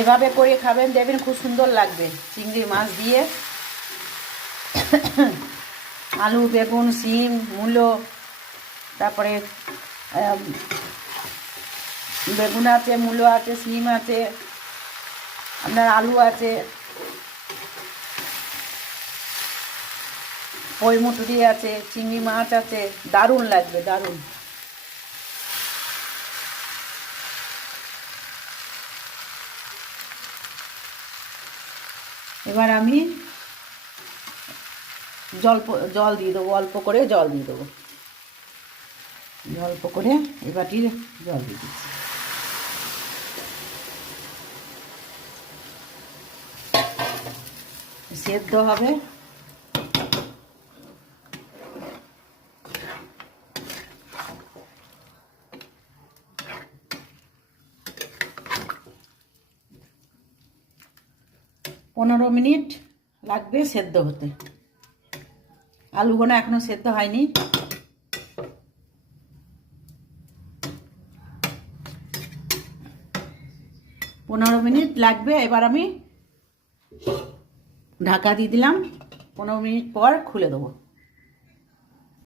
এভাবে করে খাবেন, দেখবেন খুব সুন্দর লাগবে। চিংড়ি মাছ দিয়ে আলু, বেগুন, শিম, মূলো, তারপরে বেগুন আছে, মূলো আছে, শিম আছে, আপনার আলু আছে, পই মুটুরি আছে, চিংড়ি মাছ আছে, দারুণ লাগবে, দারুণ। এবার আমি জল দিয়ে দেবো, অল্প করে জল দিয়ে দেবো, অল্প করে এবাটির জল দিয়ে দিচ্ছি। সেদ্ধ হবে। পনেরো মিনিট লাগবে সেদ্ধ হতে। আলুগুলো এখনো সেদ্ধ হয়নি। 15 মিনিট লাগবে। এবার আমি ঢাকা দিয়ে দিলাম, 15 মিনিট পর খুলে দেবো।